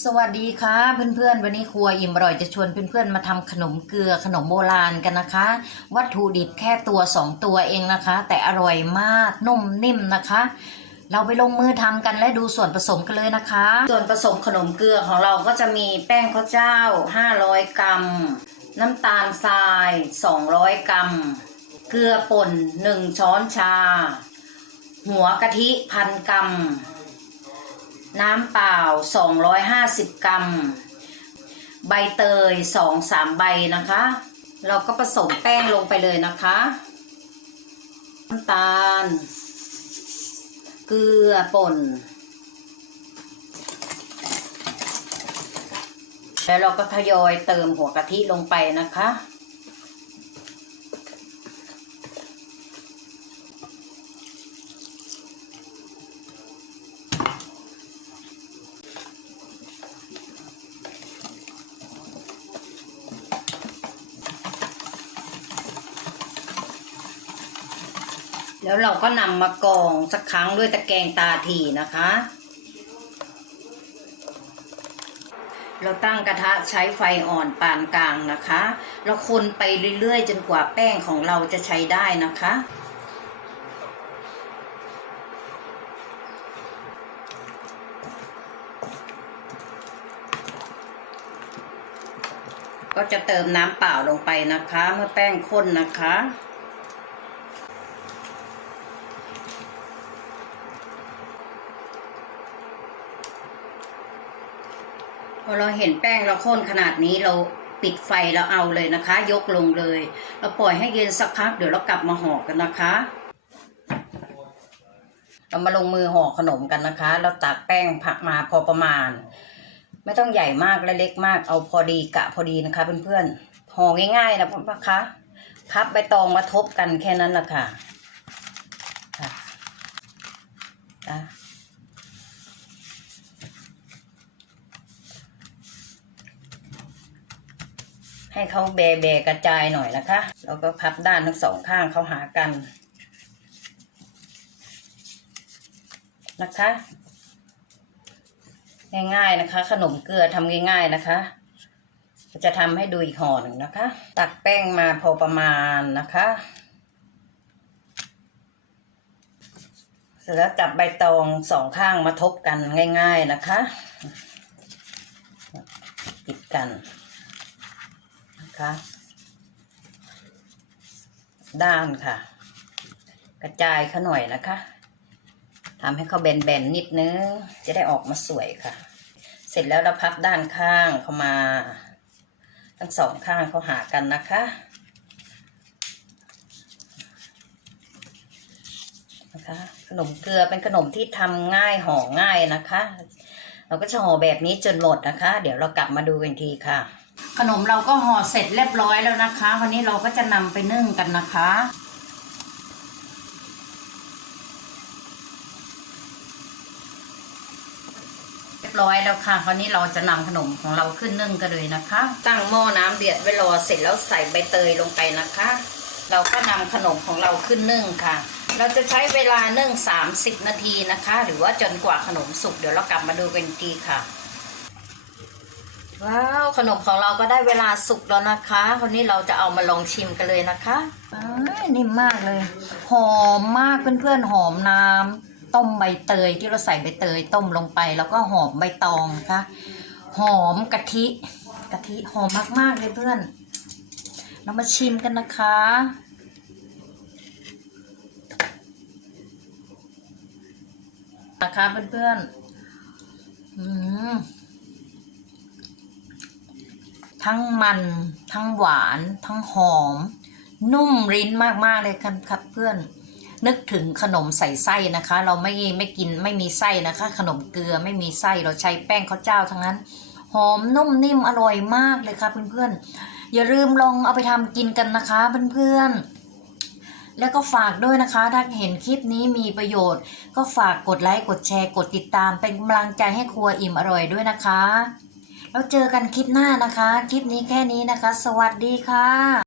สวัสดีค่ะเพื่อนๆ วันนี้ครัวอิ่มอร่อยจะชวนเพื่อนๆมาทำขนมเกลือขนมโบราณกันนะคะ วัตถุดิบแค่ตัวสองตัวเองนะคะ แต่อร่อยมากนุ่มนิ่มนะคะ เราไปลงมือทำกันและดูส่วนผสมกันเลยนะคะ ส่วนผสมขนมเกลือของเราก็จะมีแป้งข้าวเจ้า 500 กรัม น้ำตาลทราย 200 กรัม เกลือป่น 1 ช้อนชา หัวกะทิพันกรัม น้ำเปล่า 250 กรัม ใบเตย 2-3 ใบนะคะ เราก็ผสมแป้งลงไปเลยนะคะน้ำตาล เกลือป่น แล้วเราก็ทยอยเติมหัวกะทิลงไปนะคะ แล้วเราก็นำมากองสักครั้งด้วยตะแกรงตาถี่นะคะ เราตั้งกระทะใช้ไฟอ่อนปานกลางนะคะ เราคนไปเรื่อยๆ จนกว่าแป้งของเราจะใช้ได้นะคะก็จะเติมน้ำเปล่าลงไปนะคะ เมื่อแป้งข้นนะคะ อเราเห็นแป้งเราข้นขนาดนี้เราปิดไฟเราเอาเลยนะคะ ยกลงเลย เราปล่อยให้เย็นสักพักเดี๋ยวเรากลับมาห่อกันนะคะ เรามาลงมือห่อขนมกันนะคะ เราตักแป้งผักมาพอประมาณ ไม่ต้องใหญ่มากและเล็กมากเอาพอดีกะพอดีนะคะเพื่อนๆห่อง่ายๆนะนะคะพับใบตองมาทบกันแค่นั้นแหละค่ะค่ะ ให้เขาแบแบกระจายหน่อยนะคะ แล้วก็พับด้านทั้งสองข้างเขาหากัน นะคะ ง่ายๆนะคะ ขนมเกลือทำง่าย ๆนะคะจะทำให้ดูอีกห่อหนึ่งนะคะ ตักแป้งมาพอประมาณนะคะ เสร็จแล้วจับใบตองสองข้างมาทบกันง่าย ๆนะคะ ปิดกัน นะคะ ด้านค่ะ กระจายเขาหน่อยนะคะทำให้เขาแบนๆนิดนึง จะได้ออกมาสวยค่ะ เสร็จแล้วเราพับด้านข้างเข้ามา ทั้งสองข้างเขาหากันนะคะ นะคะ ขนมเกลือเป็นขนมที่ทำง่ายห่อง่ายนะคะ เราก็จะห่อแบบนี้จนหมดนะคะ เดี๋ยวเรากลับมาดูกันทีค่ะ ขนมเราก็ห่อเสร็จเรียบร้อยแล้วนะคะ วันนี้เราก็จะนำไปนึ่งกันนะคะเรียบร้อยแล้วค่ะ คราวนี้เราจะนำขนมของเราขึ้นนึ่งกันเลยนะคะ ตั้งหม้อน้ำเดือดไว้รอเสร็จแล้วใส่ใบเตยลงไปนะคะ เราก็นำขนมของเราขึ้นนึ่งค่ะ เราจะใช้เวลานึ่ง30 นาทีนะคะ หรือว่าจนกว่าขนมสุกเดี๋ยวเรากลับมาดูกันทีค่ะ ว้าวขนมของเราก็ได้เวลาสุกแล้วนะคะคราวนี้เราจะเอามาลองชิมกันเลยนะคะนิ่มมากเลย หอมมากเพื่อนๆหอมน้ำต้มใบเตยที่เราใส่ใบเตยต้มลงไป แล้วก็หอมใบตองนะคะหอมกะทิกะทิหอมมากๆเลยเพื่อน เรามาชิมกันนะคะนะคะเพื่อนๆอืม ทั้งมัน ทั้งหวาน ทั้งหอม นุ่มลิ้นมากๆเลยครับครับเพื่อน นึกถึงขนมใส่ไส้นะคะ เราไม่ไม่กินไม่มีไส้นะคะ ขนมเกลือไม่มีไส้เราใช้แป้งข้าวเจ้าทั้งนั้น หอมนุ่มนิ่มอร่อยมากเลยครับเพื่อนๆอย่าลืมลองเอาไปทำกินกันนะคะเพื่อนๆแล้วก็ฝากด้วยนะคะ ถ้าเห็นคลิปนี้มีประโยชน์ ก็ฝากกดไลค์ กดแชร์ กดติดตามเป็นกำลังใจให้ครัวอิ่มอร่อยด้วยนะคะ แล้วเจอกันคลิปหน้านะคะ คลิปนี้แค่นี้นะคะ สวัสดีค่ะ